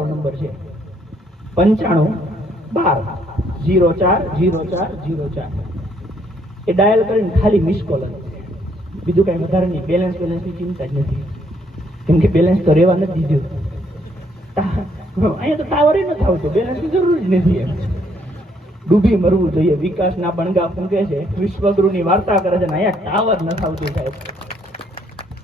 Number છે 95 12 04 04 04 એ dial કરીને ખાલી મિસ કોલ જ, બીજું કઈ વધારે નહીં. બેલેન્સની ચિંતા જ નથી, કેમ કે બેલેન્સ તો રહેવા નથી દીધું. અહીંયા તો ટાવર નથી આવતો, બેલેન્સની જરૂર જ નથી. એમ ડૂબી મરવું જોઈએ. વિકાસના બણગા ફૂંકે છે, વિશ્વગુરુની વાર્તા કરે છે, અહીંયા ટાવર નથી આવતું સાહેબ.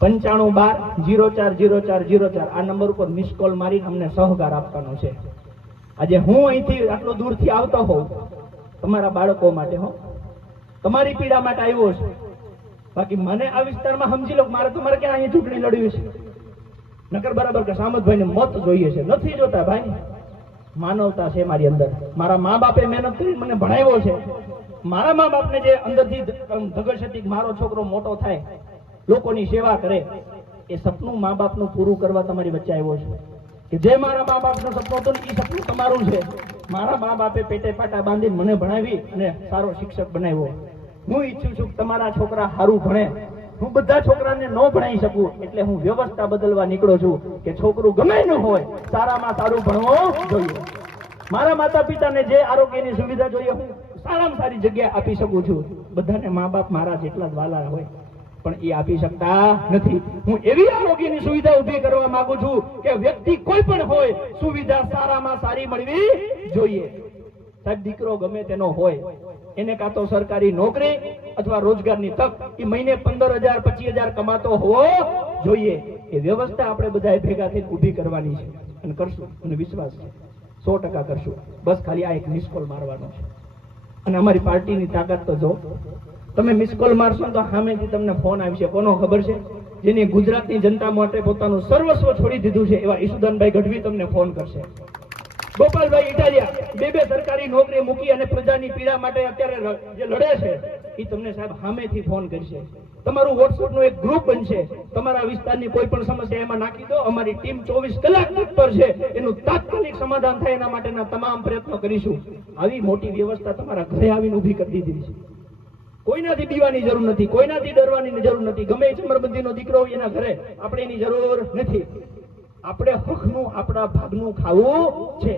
95 12 04 04 04 આ નંબર ઉપર મિસ કોલ મારીને અમને સહકાર આપવાનો છે. આજે હું અહીંથી આટલો દૂરથી આવતો હોઉં તમારા બાળકો માટે, તમારી પીડા માટે આવ્યો છું. બાકી મને આ વિસ્તારમાં સમજી લો, મારે તમારે ક્યાં અહીંયા ચૂંટણી લડવી છે? નકર બરાબર કે સામતભાઈને મત જોઈએ છે, નથી જોતા ભાઈ. માનવતા છે મારી અંદર. મારા મા બાપે મહેનત કરી મને ભણાવ્યો છે. મારા મા બાપને જે અંદરથી ધગશ હતી કે મારો છોકરો મોટો થાય, લોકોની સેવા કરે, એ સપનું મા બાપનું પૂરું કરવા તમારી વચ્ચે આવ્યો છે. કે જે મારા મા બાપનું સપનું હતું ને એ સપનું તમારું છે. મારા મા બાપે પેટે પાટા બાંધીને મને ભણાવી અને સારો શિક્ષક બનાવ્યો. હું ઈચ્છું છું કે તમારા છોકરા સારું ભણે. હું બધા છોકરાને ન ભણાવી શકું એટલે હું વ્યવસ્થા બદલવા નીકળો છું કે છોકરું ગમે ન હોય સારામાં સારું ભણવું જોઈએ. મારા માતા પિતાને જે આરોગ્યની સુવિધા જોઈએ હું સારામાં સારી જગ્યાએ આપી શકું છું. બધાને મા બાપ મારા જેટલા જ વાલા હોય પણ એ આપી શકતા નથી. હું એવી આરોગ્યની સુવિધા ઊભી કરવા માંગુ છું કે વ્યક્તિ કોઈ પણ હોય સુવિધા સારામાં સારી મળવી જોઈએ. સાહેબ દીકરો ગમે તેનો હોય એને કાં તો સરકારી નોકરી અથવા રોજગારની તક એ મહિને 15,000 25,000 કમાતો હોવો જોઈએ. એ વ્યવસ્થા આપણે બધાએ ભેગા થઈને ઊભી કરવાની છે અને કરશું. મને વિશ્વાસ છે 100% કરશું. બસ ખાલી આ એક મિસ કોલ મારવાનો છે. અને અમારી પાર્ટીની તાકાત તો જો તમે મિસ કોલ મારશો તો સામેથી તમને ફોન આવશે. કોનો ખબર છે? જેની ગુજરાતની જનતા માટે પોતાનું સર્વસ્વ છોડી દીધું છે એવા ઈસુદાનભાઈ ગઢવી તમને ફોન કરશે. ગોપાલભાઈ ઇટાલિયા બે સરકારી નોકરી મૂકી અને પ્રજાની પીડા માટે અત્યારે જે લડે છે એ તમને સાહેબ સામેથી ફોન કરશે. તમારું વોટ્સએપ નું એક ગ્રુપ બનશે. તમારા વિસ્તારની કોઈ પણ સમસ્યા એમાં નાખી દો. અમારી ટીમ 24 કલાક તત્પર છે. એનું તાત્કાલિક સમાધાન થાય એના માટેના તમામ પ્રયત્નો કરીશું. આવી મોટી વ્યવસ્થા તમારા ઘરે આવીને ઊભી કરી દીધી છે. કોઈનાથી બીવાની જરૂર નથી, કોઈનાથી ડરવાની જરૂર નથી. ગમે એ ચમરબંધીનો દીકરો હોય એના ઘરે આપણે એની જરૂર નથી. આપણે હકનું આપણા ભાગનું ખાવું છે.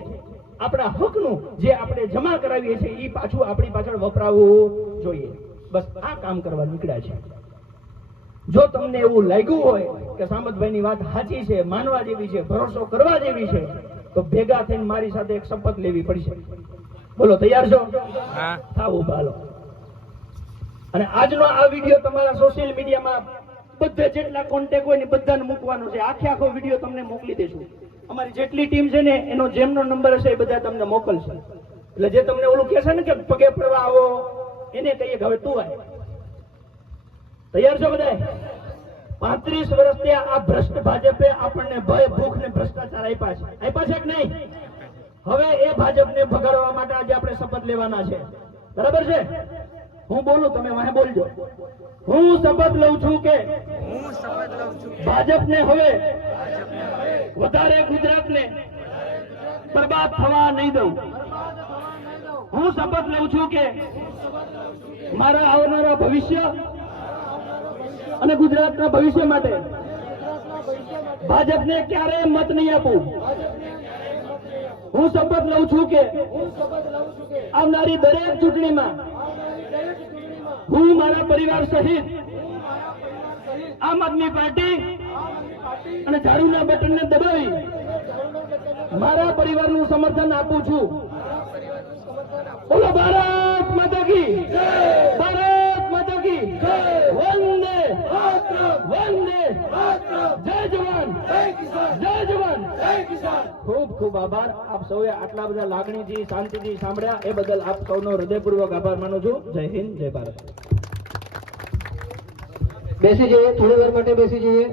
આપણા હકનું જે આપણે જમા કરાવીએ છીએ એ પાછું આપણી પાછળ વપરાવવું જોઈએ. બસ આ કામ કરવા નીકળ્યા છે. જો તમને એવું લાગ્યું હોય કે સામતભાઈની વાત સાચી છે, માનવા જેવી છે, ભરોસો કરવા જેવી છે, તો ભેગા થઈને મારી સાથે એક શપથ લેવી પડશે. બોલો તૈયાર છો? થાવું ભાલો. અને આજનો આ વિડીયો તમારા સોશિયલ મીડિયામાં બધે જેટલા કોન્ટેક્ટ હોય ને બધાને મૂકવાનો છે. આખો વિડીયો તમને મોકલી દેશું. અમારી જેટલી ટીમ છે ને એનો જેમનો નંબર હશે એ બધા તમને મોકલશે. એટલે જે તમને ઓલું કહેશે ને કે પગે પડવા આવો એને કહીએ કે હવે તું આય. તૈયાર છો બધા? 35 વર્ષથી આ ભ્રષ્ટ ભાજપે આપણને ભય, ભૂખ ને ભ્રષ્ટાચાર આપ્યા છે કે નહીં? હવે એ ભાજપને ભગાડવા માટે આજે આપણે શપથ લેવાના છે. બરાબર છે? હું બોલું તમે વાહે બોલજો. હું શપથ લઉં છું કે ભાજપને હવે વધારે ગુજરાતને બરબાદ થવા નહીં દઉં. હું શપથ લઉં છું કે મારા આવનારા ભવિષ્ય અને ગુજરાતના ભવિષ્ય માટે ભાજપને ક્યારેય મત નહીં આપું. હું શપથ લઉં છું કે આવનારી દરેક ચૂંટણીમાં હું મારા પરિવાર સહિત આમ આદમી પાર્ટી અને ઝાડુના બટનને દબાવી મારા પરિવારનું સમર્થન આપું છું. બોલો ભારત માતા કી જય! ભારત માતા કી જય! વંદે વંદે જય જવાન જય જવાન જય કિસાન. ખૂબ ખૂબ આભાર. આપ સૌએ આટલા બધા લાગણીથી શાંતિથી સાંભળ્યા એ બદલ આપ સૌનો હૃદયપૂર્વક આભાર માનું છું. જય હિન્દ, જય ભારત. બેસી જઈએ, થોડી વાર માટે બેસી જઈએ.